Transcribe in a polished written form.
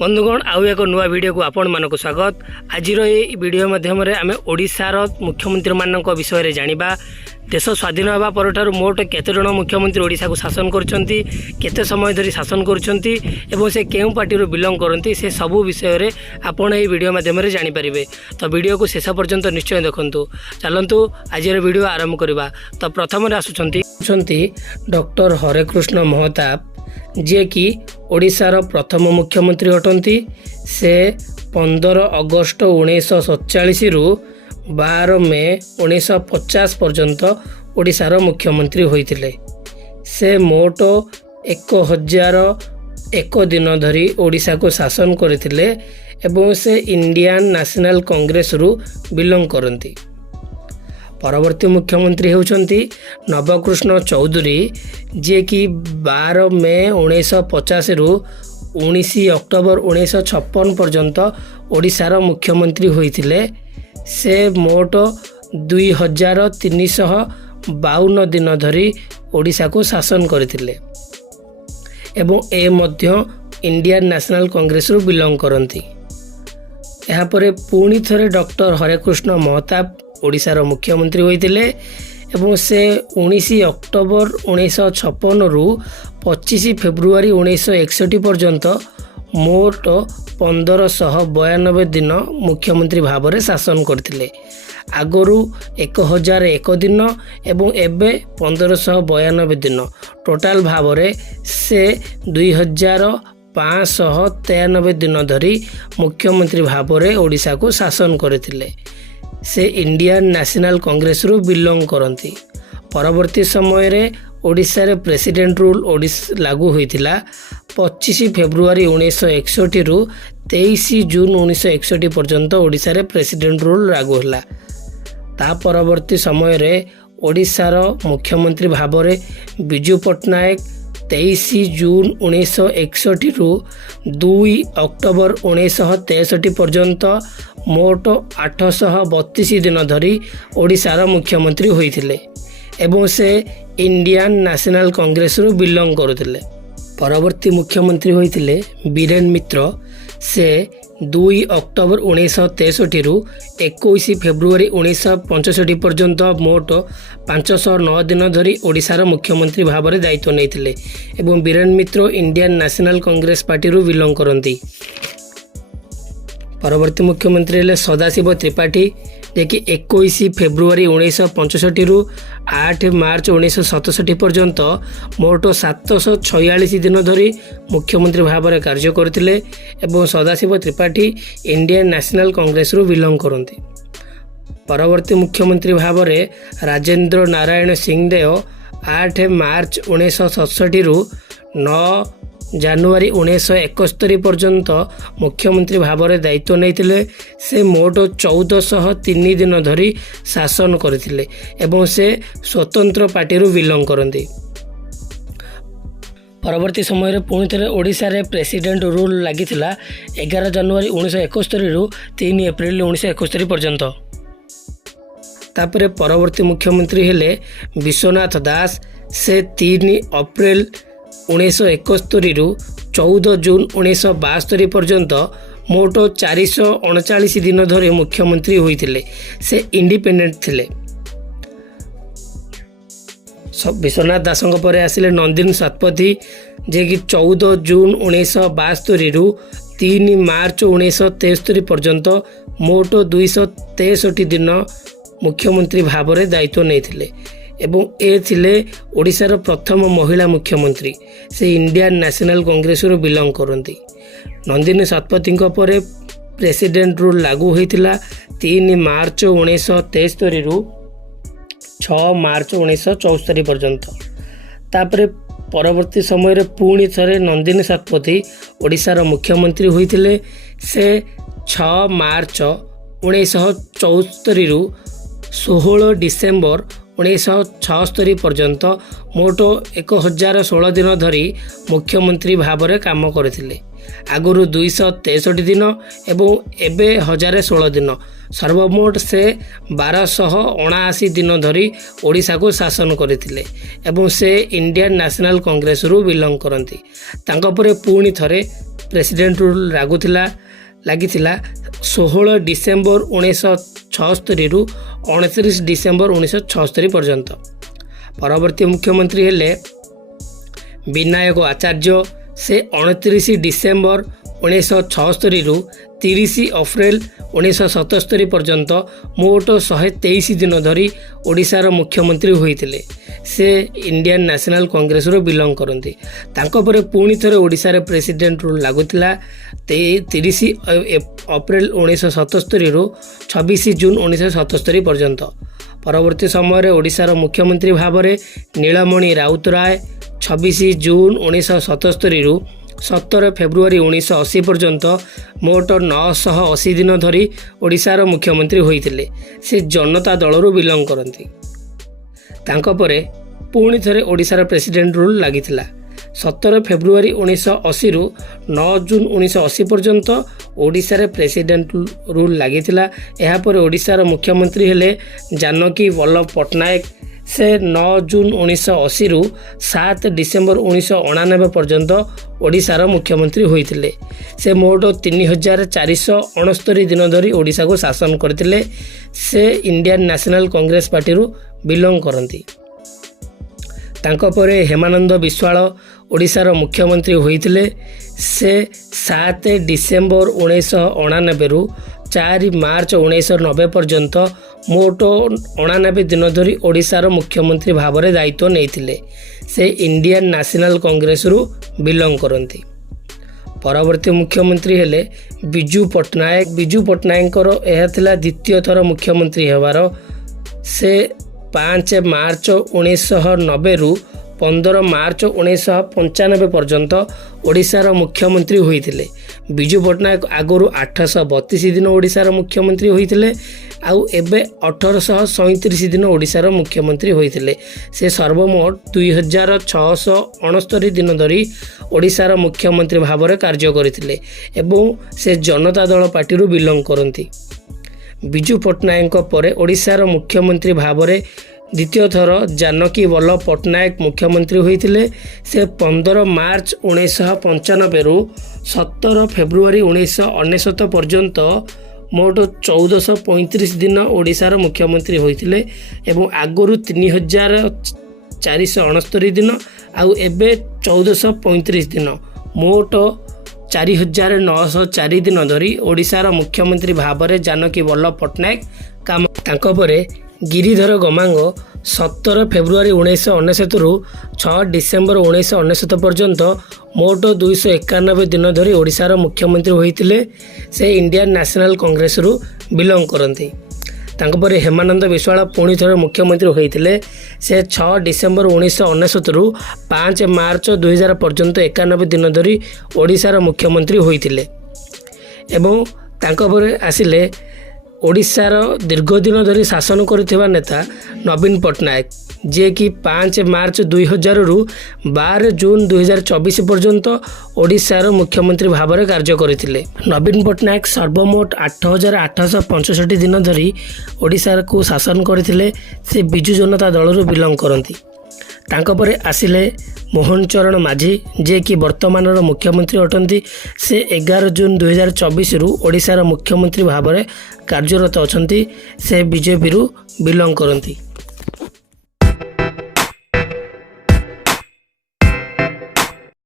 बंधुगण आउ एक नुआ वीडियो को आपण मानक स्वागत। आज वीडियो माध्यम आम ओडिशार मुख्यमंत्री मान विषय में जानिबा। देश स्वाधीन होगा पर मोट केते जन मुख्यमंत्री ओडिशा को शासन करछंती, केते समय धरी शासन करछंती एवं से केउ पार्टी बिलोंग करती से सबू विषय में आपण ये वीडियो माध्यम जानि परिबे। तो वीडियो को शेष पर्यंत निश्चय देखंतु। चलंतु आज वीडियो आरंभ करबा। तो प्रथम आसुछंती डॉक्टर हरेकृष्ण महताब, जे कि ओडिशार प्रथम मुख्यमंत्री अटंती। से 15 अगस्त 1947 रु 12 मे 1950 पर्यंत ओडिशार मुख्यमंत्री होइतिले। से मोट 1001 दिन धरी ओडिशा को शासन करथिले एवं से इंडियन नेशनल कांग्रेस रु बिलोंग करती। परवर्ती मुख्यमंत्री होउछंती नवकृष्ण चौधरी, जे कि 12 मे 1950 रु 19 अक्टोबर 1956 पर्यंत ओडिशार मुख्यमंत्री होइतिले। से मोट 2352 दिन धरी ओडिशा को शासन करथिले एवं ए मध्य इंडियन नेशनल कांग्रेस रु बिलोंग करती। यहाँ पर पुणी थरे डॉक्टर हरेकृष्ण महताब ओडिशार मुख्यमंत्री होइतिले एवं से 19 अक्टोबर 1956 रु 25 फेब्रुआरी 1961 पर्यंत मोट 1592 दिन मुख्यमंत्री भाव में शासन करथिले। आगरू 1001 दिन एवं एबे 1592 दिन टोटाल भाव में से 2593 दिन धरी मुख्यमंत्री भाव में ओडिशा को शासन करथिले। से इंडियन नेशनल कांग्रेस रु बिलोंग करती। परवर्ती समय रे ओडिशा रे प्रेसिडेंट रूल लागू होइतिला 25 फेब्रुआरी 1961 रु 23 जून 1961 पर्यंत ओडिशा रे प्रेसिडेंट रूल लागू होला। ता परवर्ती समय रे ओडिशार मुख्यमंत्री भाव में बिजू पट्टनायक 23 जून 1961 रु 2 अक्टोबर 1963 पर्यंत मोट 832 दिन धरी ओडिशार मुख्यमंत्री होइतिले एवं से इंडियन नेशनल कांग्रेस रु बिलोंग करुतिले। परवर्ती मुख्यमंत्री होइतिले बीरेन मित्र। से 2 अक्टोबर 1963 रु 21 फेब्रुआरी 1965 पर्यंत मोट 509 दिन धरी ओडिशार मुख्यमंत्री भाव में दायित्व नेइतिले एवं बीरेन मित्र इंडियन नेशनल कांग्रेस पार्टी रु बिलोंग करती। परवर्ती मुख्यमंत्री हेले सदाशिव त्रिपाठी, जे कि 21 फेब्रुआरी 1965 रु 8 मार्च 1967 पर्यंत मोट 746 दिन धरी मुख्यमंत्री भाव में कार्य करथिले एवं सदाशिव त्रिपाठी इंडियन नेशनल कांग्रेस रु बिलोंग करती। परवर्ती मुख्यमंत्री भाव में राजेंद्र नारायण सिंहदेव 8 मार्च 1967 रु 9 जनवरी 1971 पर्यंत मुख्यमंत्री भाव में दायित्व नेइतिले। से मोट 1403 दिन धरी शासन करथिले एवं से स्वतंत्र पार्टी रु बिलोंग करती। परवर्ती समय रे पुणी थे ओडिशा रे प्रेसिडेंट रूल लागिथिला 11 जनवरी 1971 रु 3 एप्रिल 1971 पर्यंत। तापरे परवर्ती मुख्यमंत्री हेले विश्वनाथ दास। से 3 अप्रैल 1971 रु 14 जून 1972 पर्यंत मोट 439 दिन धरे मुख्यमंत्री होइतिले। से इंडिपेंडेंट थिले। विश्वनाथ दासंग परे आसिले नंदिन शतपथी, जे कि 14 जून 1972 रु 3 मार्च 1973 पर्यंत मोट 263 दिन मुख्यमंत्री भाव में दायित्व नेइतिले एवं ए थिले ओडिशार प्रथम महिला मुख्यमंत्री। से इंडियन नेशनल कांग्रेस रु बिलोंग करती। नंदिनी शतपथी परे प्रेसिडेंट रूल लागू होइतिला 3 मार्च 1973 रु 6 मार्च 1974 पर्यंत। तापरे परवर्ती समय रे पुणी थरे नंदिनी शतपथी ओडिशार मुख्यमंत्री होइतिले। से 6 मार्च 1974 रु 16 डिसेम्बर 1976 पर्यंत मोट 1016 दिन धरी मुख्यमंत्री भाव में काम करथिले। आगुरु 263 दिन एवं एबे 1016 दिन सर्वमोट से 1279 दिन धरी ओडिशा को शासन करथिले एवं से इंडियन नेशनल कांग्रेस रु बिलोंग करती। तांको परे पुणी थरे ପ୍ରେସିଡେଣ୍ଟ ରୁଲ୍ ଲାଗିଥିଲା 16 ଡିସେମ୍ବର 1976ରୁ 29 ଡିସେମ୍ବର 1976 ପର୍ଯ୍ୟନ୍ତ। ପରବର୍ତ୍ତୀ ମୁଖ୍ୟମନ୍ତ୍ରୀ ହେଲେ ବିନାୟକ ଆଚାର୍ଯ୍ୟ। ସେ 29 ଡିସେମ୍ବର 1976ରୁ 30 ଏପ୍ରିଲ 1977 ପର୍ଯ୍ୟନ୍ତ ମୋଟ 123 ଦିନ ଧରି ଓଡ଼ିଶାର ମୁଖ୍ୟମନ୍ତ୍ରୀ ହୋଇଥିଲେ। ସେ ଇଣ୍ଡିଆନ୍ ନ୍ୟାସନାଲ୍ କଂଗ୍ରେସରୁ ବିଲଙ୍ଗ କରନ୍ତି। ତାଙ୍କ ପରେ ପୁଣି ଥରେ ଓଡ଼ିଶାରେ ପ୍ରେସିଡେଣ୍ଟ ରୁଲ୍ ଲାଗୁଥିଲା 30 ଏପ୍ରିଲ 1977ରୁ 26 ଜୁନ 1977 ପର୍ଯ୍ୟନ୍ତ। ପରବର୍ତ୍ତୀ ସମୟରେ ଓଡ଼ିଶାର ମୁଖ୍ୟମନ୍ତ୍ରୀ ଭାବରେ ନୀଳମଣି ରାଉତରାୟ 26 ଜୁନ 1977ରୁ 17 ଫେବୃଆରୀ 1980 ପର୍ଯ୍ୟନ୍ତ ମୋଟ 980 ଦିନ ଧରି ଓଡ଼ିଶାର ମୁଖ୍ୟମନ୍ତ୍ରୀ ହୋଇଥିଲେ। ସେ ଜନତା ଦଳରୁ ବିଲଙ୍ଗ କରନ୍ତି। ତାଙ୍କ ପରେ ପୁଣି ଥରେ ଓଡ଼ିଶାର ପ୍ରେସିଡେଣ୍ଟ ରୁଲ୍ ଲାଗିଥିଲା 17 ଫେବୃଆରୀ 1980ରୁ 9 ଜୁନ 1980 ପର୍ଯ୍ୟନ୍ତ ଓଡ଼ିଶାରେ ପ୍ରେସିଡେଣ୍ଟ ରୁଲ୍ ଲାଗିଥିଲା। ଏହାପରେ ଓଡ଼ିଶାର ମୁଖ୍ୟମନ୍ତ୍ରୀ ହେଲେ ଜାନକୀ ବଲ୍ଲଭ ପଟ୍ଟନାୟକ। ସେ 9 ଜୁନ 1980ରୁ 7 ଡିସେମ୍ବର 1989 ପର୍ଯ୍ୟନ୍ତ ଓଡ଼ିଶାର ମୁଖ୍ୟମନ୍ତ୍ରୀ ହୋଇଥିଲେ। ସେ ମୋଟ 3469 ଦିନ ଧରି ଓଡ଼ିଶାକୁ ଶାସନ କରିଥିଲେ। ସେ ଇଣ୍ଡିଆନ୍ ନ୍ୟାସନାଲ୍ କଂଗ୍ରେସ ପାର୍ଟିରୁ ବିଲଙ୍ଗ କରନ୍ତି। ତାଙ୍କ ପରେ ହେମାନନ୍ଦ ବିଶ୍ୱାଳ ଓଡ଼ିଶାର ମୁଖ୍ୟମନ୍ତ୍ରୀ ହୋଇଥିଲେ। ସେ 7 ଡିସେମ୍ବର 1989ରୁ 4 ମାର୍ଚ୍ଚ 1990 ପର୍ଯ୍ୟନ୍ତ ମୋଟ 89 ଦିନ ଧରି ଓଡ଼ିଶାର ମୁଖ୍ୟମନ୍ତ୍ରୀ ଭାବରେ ଦାୟିତ୍ୱ ନେଇଥିଲେ। ସେ ଇଣ୍ଡିଆନ୍ ନ୍ୟାସନାଲ୍ କଂଗ୍ରେସରୁ ବିଲଙ୍ଗ କରନ୍ତି। ପରବର୍ତ୍ତୀ ମୁଖ୍ୟମନ୍ତ୍ରୀ ହେଲେ ବିଜୁ ପଟ୍ଟନାୟକ। ବିଜୁ ପଟ୍ଟନାୟକଙ୍କର ଏହା ଥିଲା ଦ୍ୱିତୀୟ ଥର ମୁଖ୍ୟମନ୍ତ୍ରୀ ହେବାର। ସେ 5 ମାର୍ଚ୍ଚ 1990ରୁ 15 ମାର୍ଚ୍ଚ 1995 ପର୍ଯ୍ୟନ୍ତ ଓଡ଼ିଶାର ମୁଖ୍ୟମନ୍ତ୍ରୀ ହୋଇଥିଲେ। ବିଜୁ ପଟ୍ଟନାୟକ ଆଗରୁ 832 ଦିନ ଓଡ଼ିଶାର ମୁଖ୍ୟମନ୍ତ୍ରୀ ହୋଇଥିଲେ, ଆଉ ଏବେ 1837 ଦିନ ଓଡ଼ିଶାର ମୁଖ୍ୟମନ୍ତ୍ରୀ ହୋଇଥିଲେ। ସେ ସର୍ବମୋଟ 2669 ଦିନ ଧରି ଓଡ଼ିଶାର ମୁଖ୍ୟମନ୍ତ୍ରୀ ଭାବରେ କାର୍ଯ୍ୟ କରିଥିଲେ ଏବଂ ସେ ଜନତା ଦଳ ପାର୍ଟିରୁ ବିଲଙ୍ଗ କରନ୍ତି। ବିଜୁ ପଟ୍ଟନାୟକଙ୍କ ପରେ ଓଡ଼ିଶାର ମୁଖ୍ୟମନ୍ତ୍ରୀ ଭାବରେ ଦ୍ୱିତୀୟ ଥର ଜାନକୀ ବଲ୍ଲଭ ପଟ୍ଟନାୟକ ମୁଖ୍ୟମନ୍ତ୍ରୀ ହୋଇଥିଲେ। ସେ 15 ମାର୍ଚ୍ଚ 1995ରୁ 17 ଫେବୃଆରୀ 1999 ପର୍ଯ୍ୟନ୍ତ ମୋଟ 1435 ଦିନ ଓଡ଼ିଶାର ମୁଖ୍ୟମନ୍ତ୍ରୀ ହୋଇଥିଲେ ଏବଂ ଆଗରୁ 3469 ଦିନ ଆଉ ଏବେ 1435 ଦିନ ମୋଟ 4904 ଦିନ ଧରି ଓଡ଼ିଶାର ମୁଖ୍ୟମନ୍ତ୍ରୀ ଭାବରେ ଜାନକୀ ବଲ୍ଲଭ ପଟ୍ଟନାୟକ କାମ। ତାଙ୍କ ପରେ ଗିରିଧର ଗମାଙ୍ଗ 17 ଫେବୃଆରୀ 1999ରୁ 6 ଡିସେମ୍ବର 1999 ପର୍ଯ୍ୟନ୍ତ ମୋଟ 291 ଦିନ ଧରି ଓଡ଼ିଶାର ମୁଖ୍ୟମନ୍ତ୍ରୀ ହୋଇଥିଲେ। ସେ ଇଣ୍ଡିଆନ୍ ନ୍ୟାସନାଲ୍ କଂଗ୍ରେସରୁ ବିଲଙ୍ଗ କରନ୍ତି। ତାଙ୍କ ପରେ ହେମାନନ୍ଦ ବିଶ୍ୱାଳ ପୁଣି ଥରେ ମୁଖ୍ୟମନ୍ତ୍ରୀ ହୋଇଥିଲେ। ସେ 6 ଡିସେମ୍ବର 1999ରୁ 5 ମାର୍ଚ୍ଚ 2000 ପର୍ଯ୍ୟନ୍ତ 91 ଦିନ ଧରି ଓଡ଼ିଶାର ମୁଖ୍ୟମନ୍ତ୍ରୀ ହୋଇଥିଲେ ଏବଂ ତାଙ୍କ ପରେ ଆସିଲେ ଓଡ଼ିଶାର ଦୀର୍ଘଦିନ ଧରି ଶାସନ କରିଥିବା ନେତା ନବୀନ ପଟ୍ଟନାୟକ, ଯିଏକି 5 ମାର୍ଚ୍ଚ 2000ରୁ 12 ଜୁନ 2024 ପର୍ଯ୍ୟନ୍ତ ଓଡ଼ିଶାର ମୁଖ୍ୟମନ୍ତ୍ରୀ ଭାବରେ କାର୍ଯ୍ୟ କରିଥିଲେ। ନବୀନ ପଟ୍ଟନାୟକ ସର୍ବମୋଟ 8865 ଦିନ ଧରି ଓଡ଼ିଶାକୁ ଶାସନ କରିଥିଲେ। ସେ ବିଜୁ ଜନତା ଦଳରୁ ବିଲଙ୍ଗ କରନ୍ତି। ତାଙ୍କ ପରେ ଆସିଲେ ମୋହନ ଚରଣ ମାଝୀ, ଯିଏକି ବର୍ତ୍ତମାନର ମୁଖ୍ୟମନ୍ତ୍ରୀ ଅଟନ୍ତି। ସେ 11 ଜୁନ 2024ରୁ ଓଡ଼ିଶାର ମୁଖ୍ୟମନ୍ତ୍ରୀ ଭାବରେ କାର୍ଯ୍ୟରତ ଅଛନ୍ତି। ସେ ବିଜେପିରୁ ବିଲଙ୍ଗ କରନ୍ତି।